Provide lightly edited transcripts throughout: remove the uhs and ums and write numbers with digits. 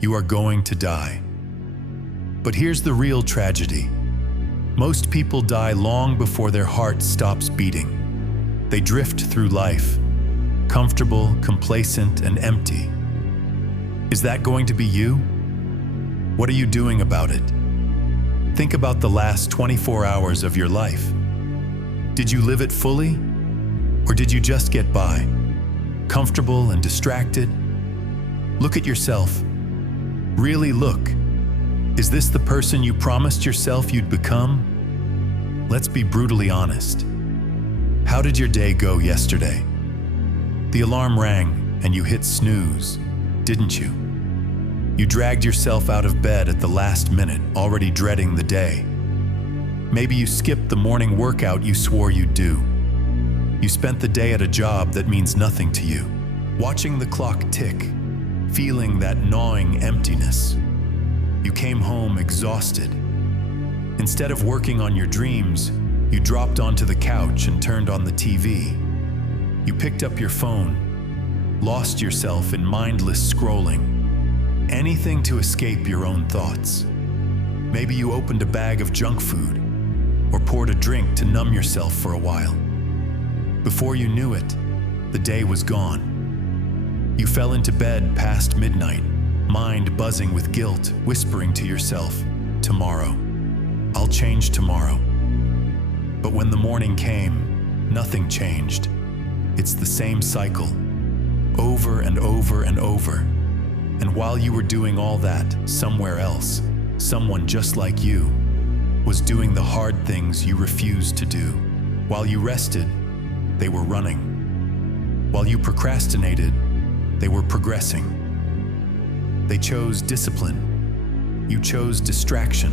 You are going to die. But here's the real tragedy. Most people die long before their heart stops beating. They drift through life, comfortable, complacent, and empty. Is that going to be you? What are you doing about it? Think about the last 24 hours of your life. Did you live it fully? Or did you just get by, comfortable and distracted? Look at yourself. Really look. Is this the person you promised yourself you'd become? Let's be brutally honest. How did your day go yesterday? The alarm rang and you hit snooze, didn't you? You dragged yourself out of bed at the last minute, already dreading the day. Maybe you skipped the morning workout you swore you'd do. You spent the day at a job that means nothing to you, watching the clock tick, feeling that gnawing emptiness. You came home exhausted. Instead of working on your dreams, you dropped onto the couch and turned on the TV. You picked up your phone, lost yourself in mindless scrolling, anything to escape your own thoughts. Maybe you opened a bag of junk food or poured a drink to numb yourself for a while. Before you knew it, the day was gone. You fell into bed past midnight, mind buzzing with guilt, whispering to yourself, "Tomorrow. I'll change tomorrow." But when the morning came, nothing changed. It's the same cycle, over and over and over. And while you were doing all that, somewhere else, someone just like you, was doing the hard things you refused to do. While you rested, they were running. While you procrastinated, they were progressing. They chose discipline. You chose distraction.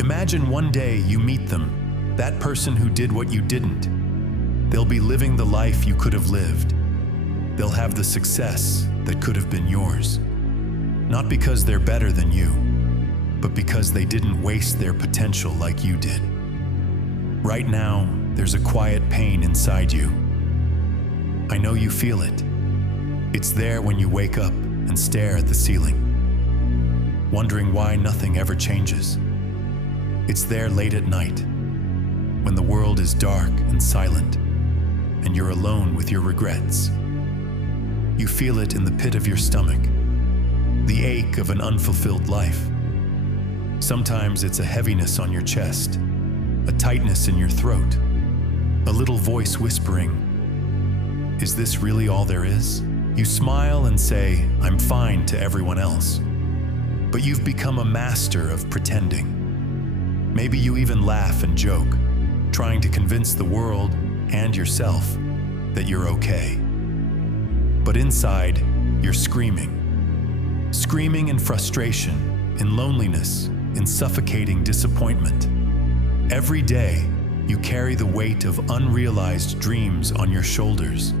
Imagine one day you meet them, that person who did what you didn't. They'll be living the life you could have lived. They'll have the success that could have been yours. Not because they're better than you, but because they didn't waste their potential like you did. Right now, there's a quiet pain inside you. I know you feel it. It's there when you wake up and stare at the ceiling, wondering why nothing ever changes. It's there late at night, when the world is dark and silent, and you're alone with your regrets. You feel it in the pit of your stomach, the ache of an unfulfilled life. Sometimes it's a heaviness on your chest, a tightness in your throat, a little voice whispering, "Is this really all there is?" You smile and say, "I'm fine," to everyone else. But you've become a master of pretending. Maybe you even laugh and joke, trying to convince the world and yourself that you're okay. But inside, you're screaming. Screaming in frustration, in loneliness, in suffocating disappointment. Every day, you carry the weight of unrealized dreams on your shoulders,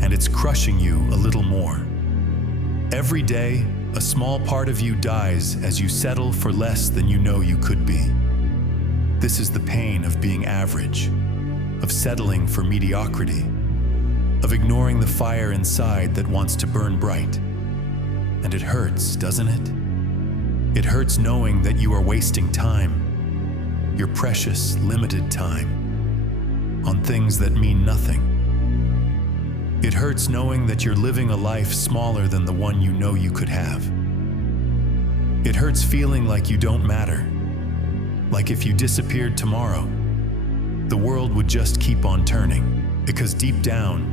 and it's crushing you a little more. Every day, a small part of you dies as you settle for less than you know you could be. This is the pain of being average, of settling for mediocrity, of ignoring the fire inside that wants to burn bright. And it hurts, doesn't it? It hurts knowing that you are wasting time, your precious, limited time, on things that mean nothing. It hurts knowing that you're living a life smaller than the one you know you could have. It hurts feeling like you don't matter, like if you disappeared tomorrow, the world would just keep on turning, because deep down,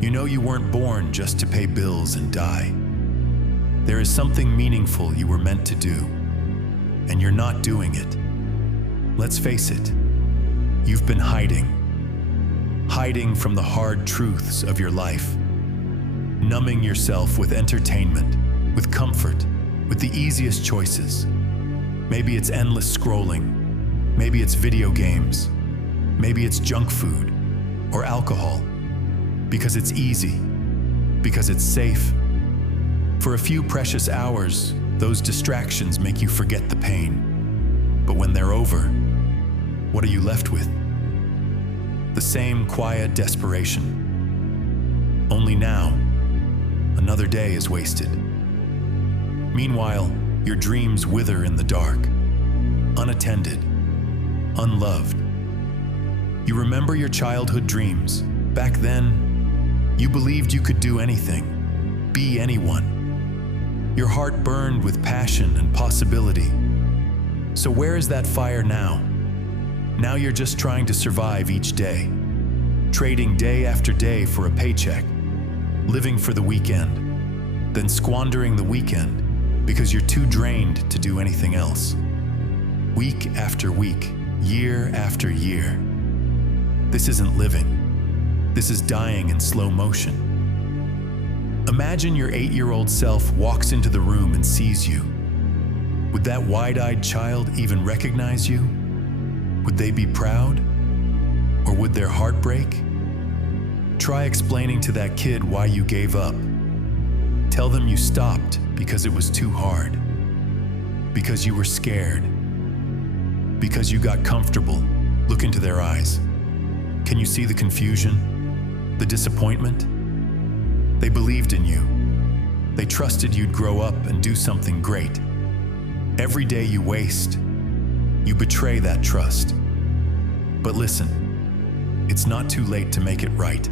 you know you weren't born just to pay bills and die. There is something meaningful you were meant to do, and you're not doing it. Let's face it, you've been hiding from the hard truths of your life, numbing yourself with entertainment, with comfort, with the easiest choices. Maybe it's endless scrolling, maybe it's video games, maybe it's junk food or alcohol, because it's easy, because it's safe. For a few precious hours, those distractions make you forget the pain. But when they're over, what are you left with? The same quiet desperation. Only now, another day is wasted. Meanwhile, your dreams wither in the dark, unattended, unloved. You remember your childhood dreams. Back then, you believed you could do anything, be anyone. Your heart burned with passion and possibility. So where is that fire now? Now you're just trying to survive each day, trading day after day for a paycheck, living for the weekend, then squandering the weekend because you're too drained to do anything else. Week after week, year after year. This isn't living. This is dying in slow motion. Imagine your 8-year-old self walks into the room and sees you. Would that wide-eyed child even recognize you? Would they be proud? Or would their heart break? Try explaining to that kid why you gave up. Tell them you stopped because it was too hard. Because you were scared. Because you got comfortable. Look into their eyes. Can you see the confusion? The disappointment? They believed in you. They trusted you'd grow up and do something great. Every day you waste, you betray that trust. But listen, it's not too late to make it right.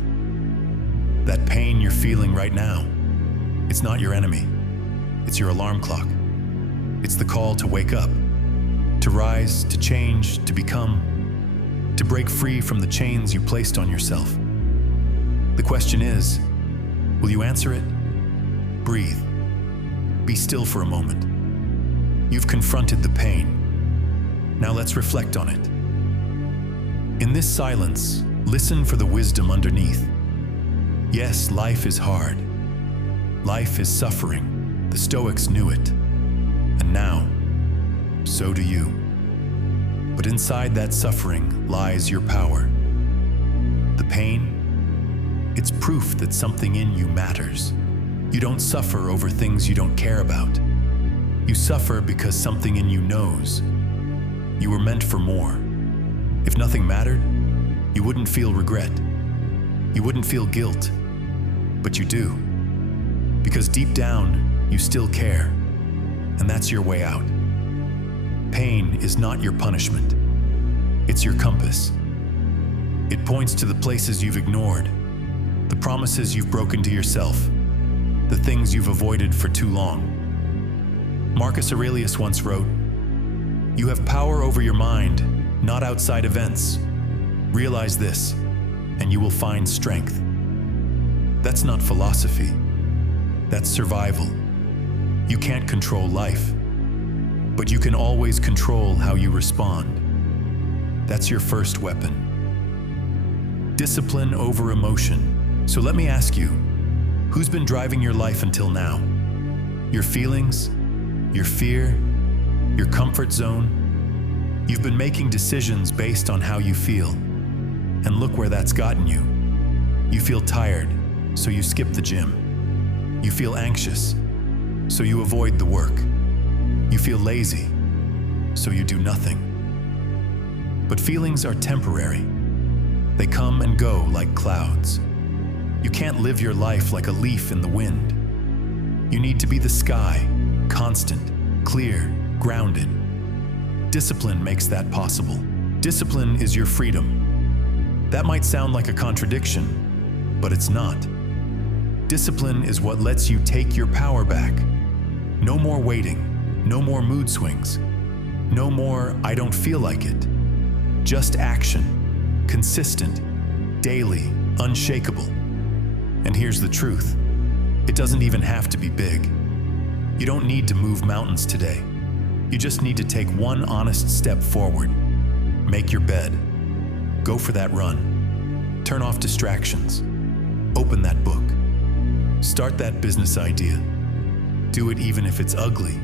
That pain you're feeling right now, it's not your enemy. It's your alarm clock. It's the call to wake up, to rise, to change, to become, to break free from the chains you placed on yourself. The question is, will you answer it? Breathe. Be still for a moment. You've confronted the pain. Now let's reflect on it. In this silence, listen for the wisdom underneath. Yes, life is hard. Life is suffering. The Stoics knew it. And now, so do you. But inside that suffering lies your power. The pain, it's proof that something in you matters. You don't suffer over things you don't care about. You suffer because something in you knows. You were meant for more. If nothing mattered, you wouldn't feel regret. You wouldn't feel guilt. But you do. Because deep down, you still care. And that's your way out. Pain is not your punishment. It's your compass. It points to the places you've ignored, the promises you've broken to yourself, the things you've avoided for too long. Marcus Aurelius once wrote, "You have power over your mind, not outside events. Realize this, and you will find strength." That's not philosophy. That's survival. You can't control life, but you can always control how you respond. That's your first weapon. Discipline over emotion. So let me ask you, who's been driving your life until now? Your feelings? Your fear? Your comfort zone? You've been making decisions based on how you feel. And look where that's gotten you. You feel tired, so you skip the gym. You feel anxious, so you avoid the work. You feel lazy, so you do nothing. But feelings are temporary. They come and go like clouds. You can't live your life like a leaf in the wind. You need to be the sky, constant, clear, grounded. Discipline makes that possible. Discipline is your freedom. That might sound like a contradiction, but it's not. Discipline is what lets you take your power back. No more waiting, no more mood swings, no more "I don't feel like it." Just action, consistent, daily, unshakable. And here's the truth. It doesn't even have to be big. You don't need to move mountains today. You just need to take one honest step forward. Make your bed. Go for that run. Turn off distractions. Open that book. Start that business idea. Do it even if it's ugly.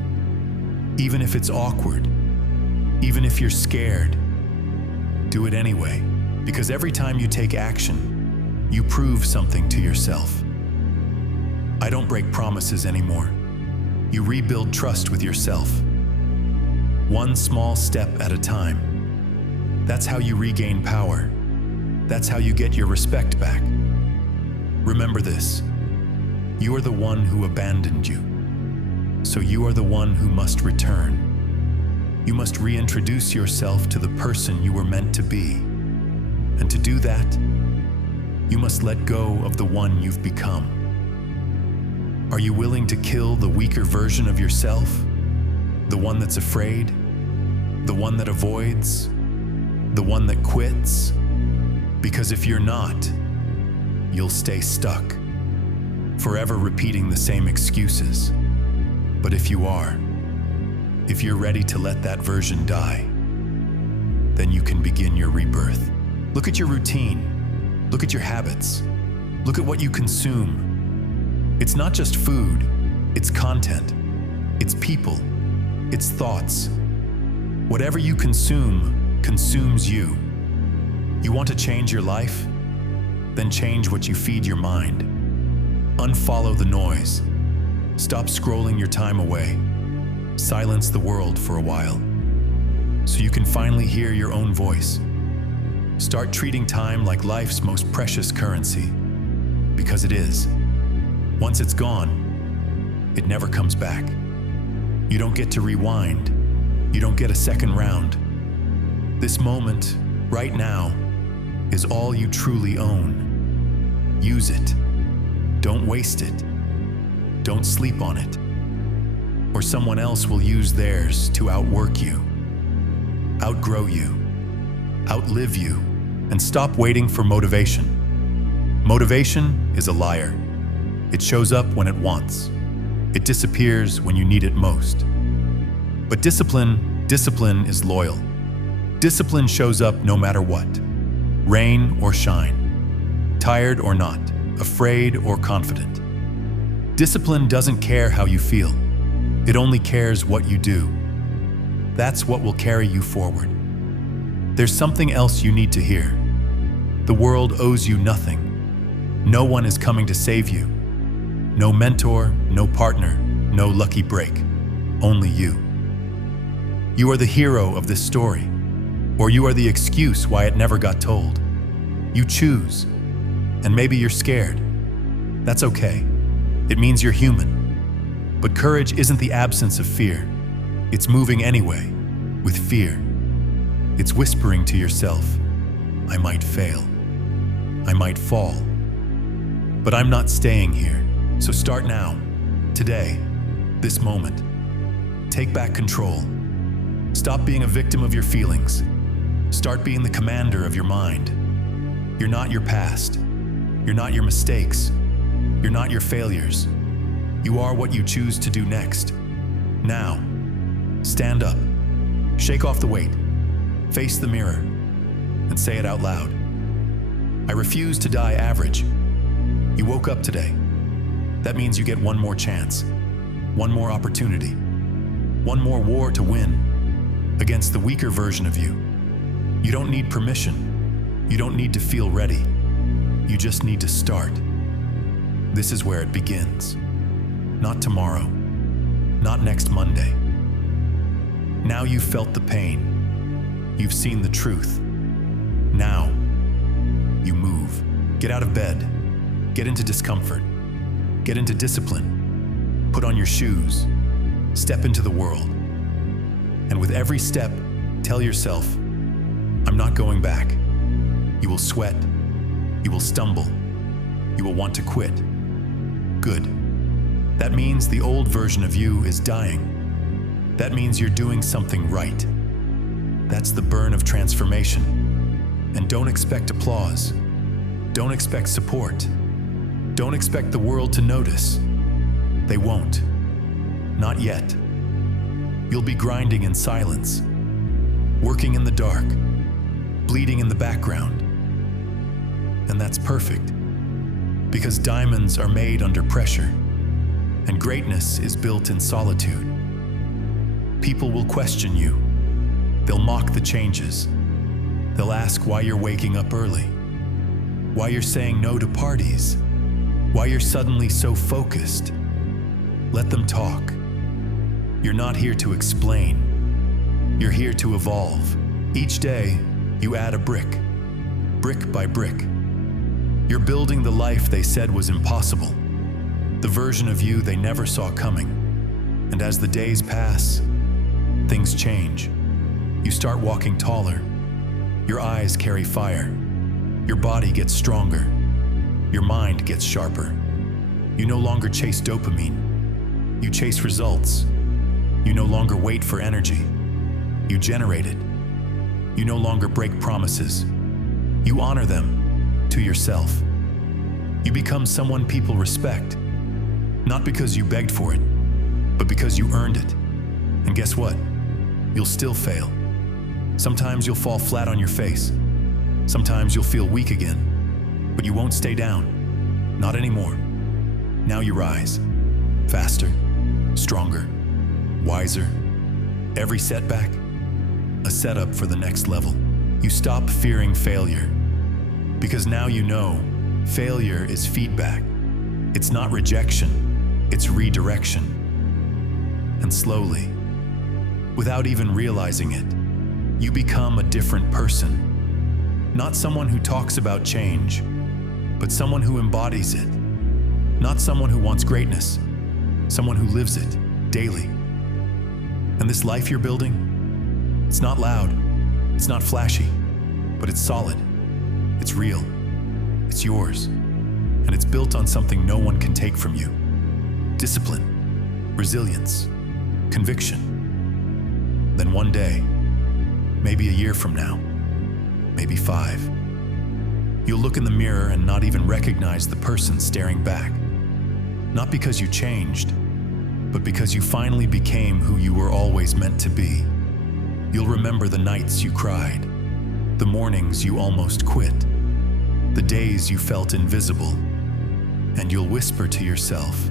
Even if it's awkward. Even if you're scared. Do it anyway, because every time you take action, you prove something to yourself. I don't break promises anymore. You rebuild trust with yourself. One small step at a time. That's how you regain power. That's how you get your respect back. Remember this. You are the one who abandoned you. So you are the one who must return. You must reintroduce yourself to the person you were meant to be. And to do that, you must let go of the one you've become. Are you willing to kill the weaker version of yourself? The one that's afraid? The one that avoids? The one that quits? Because if you're not, you'll stay stuck, forever repeating the same excuses. But if you are, if you're ready to let that version die, then you can begin your rebirth. Look at your routine. Look at your habits. Look at what you consume. It's not just food, it's content, it's people, it's thoughts. Whatever you consume consumes you. You want to change your life? Then change what you feed your mind. Unfollow the noise. Stop scrolling your time away. Silence the world for a while, so you can finally hear your own voice. Start treating time like life's most precious currency, because it is. Once it's gone, it never comes back. You don't get to rewind. You don't get a second round. This moment, right now, is all you truly own. Use it. Don't waste it. Don't sleep on it. Or someone else will use theirs to outwork you, outgrow you, outlive you, and stop waiting for motivation. Motivation is a liar. It shows up when it wants. It disappears when you need it most. But discipline is loyal. Discipline shows up no matter what, rain or shine, tired or not, afraid or confident. Discipline doesn't care how you feel. It only cares what you do. That's what will carry you forward. There's something else you need to hear. The world owes you nothing. No one is coming to save you. No mentor, no partner, no lucky break. Only you. You are the hero of this story, or you are the excuse why it never got told. You choose, and maybe you're scared. That's okay. It means you're human. But courage isn't the absence of fear. It's moving anyway, with fear. It's whispering to yourself, I might fail. I might fall. But I'm not staying here. So start now, today, this moment. Take back control. Stop being a victim of your feelings. Start being the commander of your mind. You're not your past. You're not your mistakes. You're not your failures. You are what you choose to do next. Now, stand up. Shake off the weight. Face the mirror. And say it out loud. I refuse to die average. You woke up today. That means you get one more chance. One more opportunity. One more war to win against the weaker version of you. You don't need permission. You don't need to feel ready. You just need to start. This is where it begins. Not tomorrow. Not next Monday. Now you've felt the pain. You've seen the truth. Now, you move. Get out of bed. Get into discomfort. Get into discipline. Put on your shoes. Step into the world. And with every step, tell yourself, I'm not going back. You will sweat. You will stumble. You will want to quit. Good. That means the old version of you is dying. That means you're doing something right. That's the burn of transformation. And don't expect applause. Don't expect support. Don't expect the world to notice. They won't. Not yet. You'll be grinding in silence, working in the dark, bleeding in the background. And that's perfect, because diamonds are made under pressure, and greatness is built in solitude. People will question you. They'll mock the changes. They'll ask why you're waking up early, why you're saying no to parties, why you're suddenly so focused. Let them talk. You're not here to explain. You're here to evolve. Each day, you add a brick by brick. You're building the life they said was impossible, the version of you they never saw coming. And as the days pass, things change. You start walking taller. Your eyes carry fire. Your body gets stronger. Your mind gets sharper. You no longer chase dopamine. You chase results. You no longer wait for energy. You generate it. You no longer break promises. You honor them to yourself. You become someone people respect, not because you begged for it, but because you earned it. And guess what? You'll still fail. Sometimes you'll fall flat on your face. Sometimes you'll feel weak again, but you won't stay down. Not anymore. Now you rise. Faster, stronger, wiser. Every setback, a setup for the next level. You stop fearing failure, because now you know failure is feedback. It's not rejection, it's redirection. And slowly, without even realizing it, you become a different person. Not someone who talks about change, but someone who embodies it. Not someone who wants greatness, someone who lives it daily. And this life you're building, it's not loud, it's not flashy, but it's solid, it's real, it's yours, and it's built on something no one can take from you. Discipline, resilience, conviction. Then one day, maybe a year from now, maybe 5, you'll look in the mirror and not even recognize the person staring back. Not because you changed, but because you finally became who you were always meant to be. You'll remember the nights you cried, the mornings you almost quit, the days you felt invisible, and you'll whisper to yourself,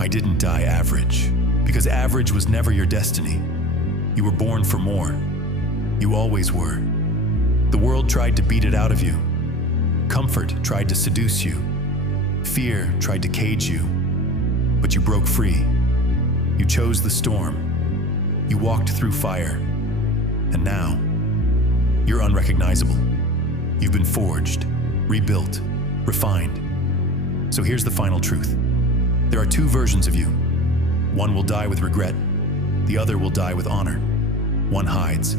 I didn't die average, because average was never your destiny. You were born for more. You always were. The world tried to beat it out of you. Comfort tried to seduce you. Fear tried to cage you. But you broke free. You chose the storm. You walked through fire. And now, you're unrecognizable. You've been forged, rebuilt, refined. So here's the final truth. There are 2 versions of you. One will die with regret. The other will die with honor. One hides.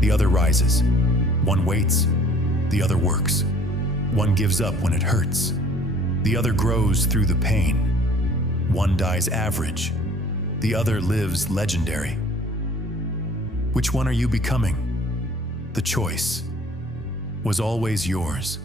The other rises. One waits. The other works. One gives up when it hurts. The other grows through the pain. One dies average. The other lives legendary. Which one are you becoming? The choice was always yours.